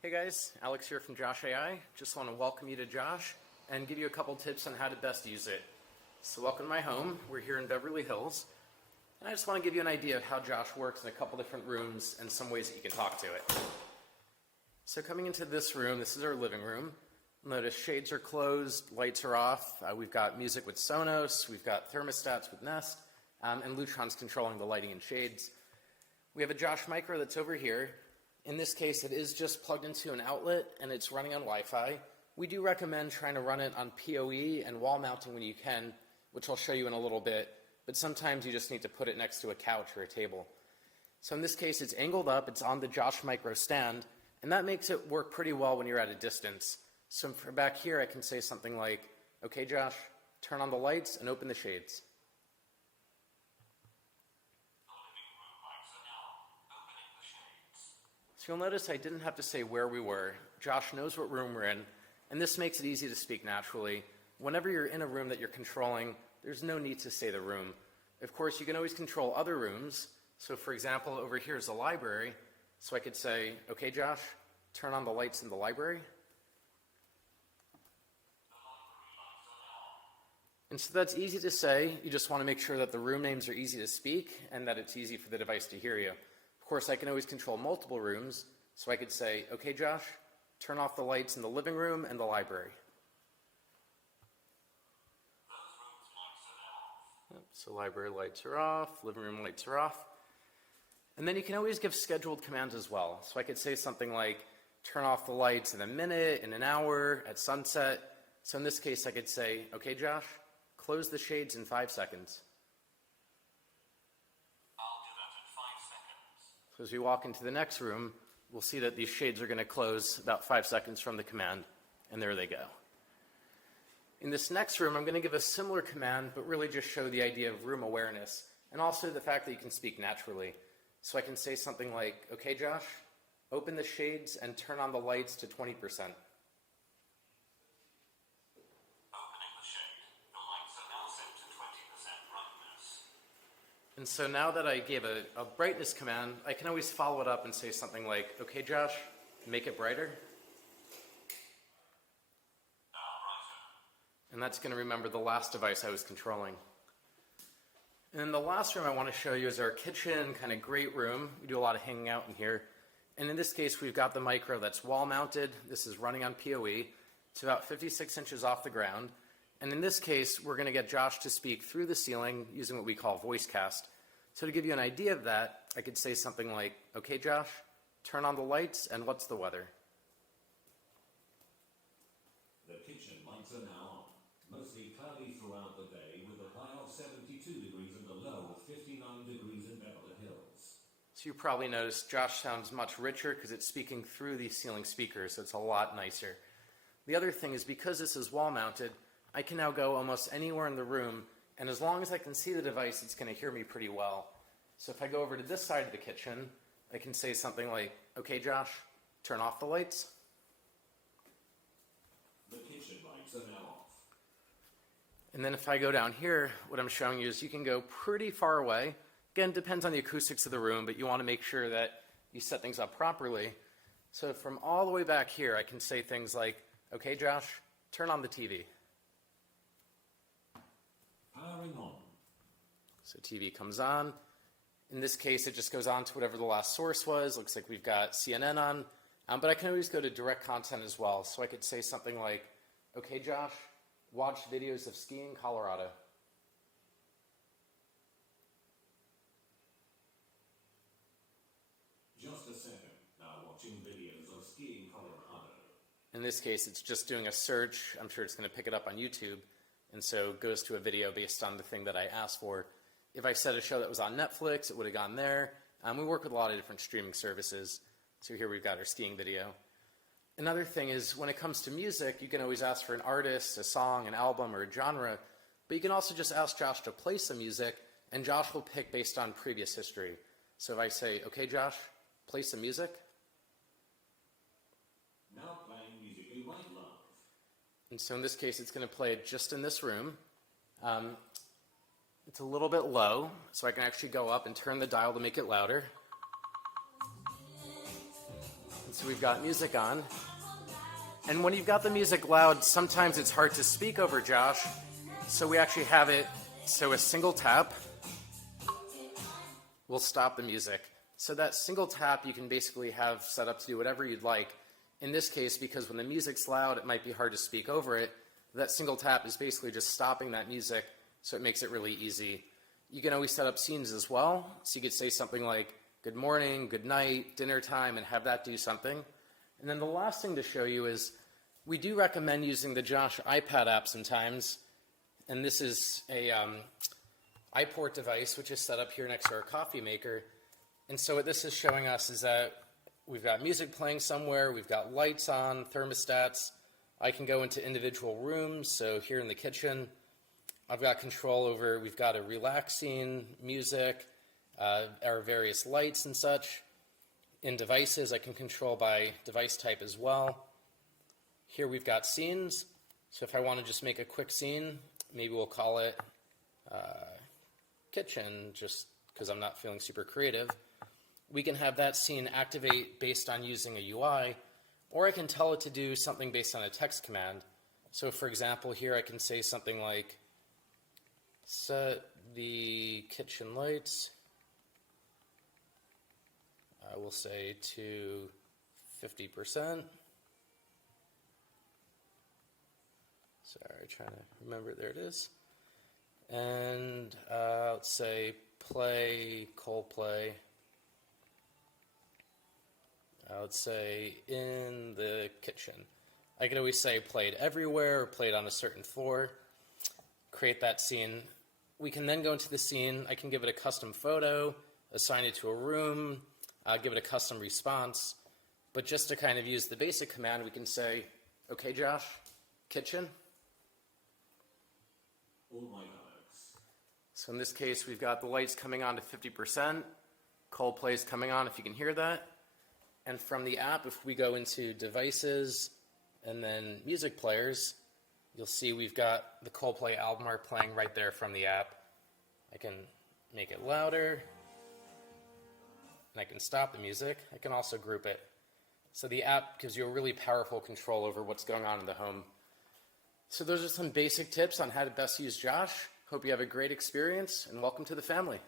Hey guys, Alex here from Josh.ai. Just want to welcome you to Josh and give you a couple tips on how to best use it. So welcome to my home. We're here in Beverly Hills. And I just want to give you an idea of how Josh works in a couple different rooms and some ways that you can talk to it. So coming into this room, this is our living room. Notice shades are closed, lights are off. We've got music with Sonos, we've got thermostats with Nest, and Lutron's controlling the lighting and shades. We have a Josh micro that's over here. In this case, it is just plugged into an outlet and it's running on Wi-Fi. We do recommend trying to run it on PoE and wall mounting when you can, which I'll show you in a little bit, but sometimes you just need to put it next to a couch or a table. So in this case, it's angled up, it's on the Josh micro stand, and that makes it work pretty well when you're at a distance. So from back here, I can say something like, okay, Josh, turn on the lights and open the shades. So you'll notice I didn't have to say where we were. Josh knows what room we're in, and this makes it easy to speak naturally. Whenever you're in a room that you're controlling, there's no need to say the room. Of course, you can always control other rooms. So for example, over here is the library. So I could say, okay, Josh, turn on the lights in the library. And so that's easy to say. You just want to make sure that the room names are easy to speak and that it's easy for the device to hear you. Of course, I can always control multiple rooms, so I could say, okay, Josh, turn off the lights in the living room and the library. Yep, so library lights are off, living room lights are off. And then you can always give scheduled commands as well. So I could say something like, turn off the lights in a minute, in an hour, at sunset. So in this case, I could say, okay, Josh, close the shades in 5 seconds. So as we walk into the next room, we'll see that these shades are going to close about 5 seconds from the command, and there they go. In this next room, I'm going to give a similar command, but really just show the idea of room awareness, and also the fact that you can speak naturally. So I can say something like, okay, Josh, open the shades and turn on the lights to 20%. And so now that I gave a brightness command, I can always follow it up and say something like, okay, Josh, make it brighter. And that's going to remember the last device I was controlling. And then the last room I want to show you is our kitchen, kind of great room. We do a lot of hanging out in here. And in this case, we've got the micro that's wall mounted. This is running on PoE. It's about 56 inches off the ground. And in this case, we're going to get Josh to speak through the ceiling using what we call voice cast. So to give you an idea of that, I could say something like, okay, Josh, turn on the lights and what's the weather? The kitchen lights are now on. Mostly cloudy throughout the day with a high of 72 degrees and a low of 59 degrees in Beverly Hills. So you probably noticed Josh sounds much richer because it's speaking through these ceiling speakers, so it's a lot nicer. The other thing is because this is wall mounted, I can now go almost anywhere in the room, and as long as I can see the device, it's going to hear me pretty well. So if I go over to this side of the kitchen, I can say something like, okay, Josh, turn off the lights. The kitchen lights are now off. And then if I go down here, what I'm showing you is you can go pretty far away. Again, it depends on the acoustics of the room, but you want to make sure that you set things up properly. So from all the way back here, I can say things like, okay, Josh, turn on the TV. Powering on. So TV comes on. In this case, it just goes on to whatever the last source was. Looks like we've got CNN on. But I can always go to direct content as well. So I could say something like, okay, Josh, watch videos of skiing in Colorado. Just a second. Now watching videos of skiing in Colorado. In this case, it's just doing a search. I'm sure it's going to pick it up on YouTube. And so it goes to a video based on the thing that I asked for. If I said a show that was on Netflix, it would have gone there. We work with a lot of different streaming services. So here we've got our skiing video. Another thing is when it comes to music, you can always ask for an artist, a song, an album, or a genre. But you can also just ask Josh to play some music, and Josh will pick based on previous history. So if I say, okay, Josh, play some music. Now playing music you might love. And so in this case, it's going to play it just in this room. It's a little bit low, so I can actually go up and turn the dial to make it louder. So we've got music on. And when you've got the music loud, sometimes it's hard to speak over Josh. So we actually have it, so a single tap will stop the music. So that single tap you can basically have set up to do whatever you'd like. In this case, because when the music's loud, it might be hard to speak over it. That single tap is basically just stopping that music, so it makes it really easy. You can always set up scenes as well. So you could say something like, good morning, good night, dinner time, and have that do something. And then the last thing to show you is, we do recommend using the Josh iPad app sometimes. And this is a iPort device, which is set up here next to our coffee maker. And so what this is showing us is that we've got music playing somewhere, we've got lights on, thermostats. I can go into individual rooms. So here in the kitchen, I've got control over, we've got a relax scene, music, our various lights and such. In devices, I can control by device type as well. Here we've got scenes. So if I want to just make a quick scene, maybe we'll call it kitchen, just because I'm not feeling super creative. We can have that scene activate based on using a UI, or I can tell it to do something based on a text command. So for example, here I can say something like, set the kitchen lights, I will say to 50%. Sorry, trying to remember, there it is. And let's say play Coldplay. Let's say in the kitchen. I could always say played everywhere or played on a certain floor. Create that scene. We can then go into the scene. I can give it a custom photo, assign it to a room, give it a custom response. But just to kind of use the basic command, we can say, okay, Josh, kitchen. All right, Alex. So in this case, we've got the lights coming on to 50%. Coldplay's coming on, if you can hear that. And from the app, if we go into devices and then music players, you'll see we've got the Coldplay album art playing right there from the app. I can make it louder, and I can stop the music. I can also group it. So the app gives you a really powerful control over what's going on in the home. So those are some basic tips on how to best use Josh. Hope you have a great experience, and welcome to the family.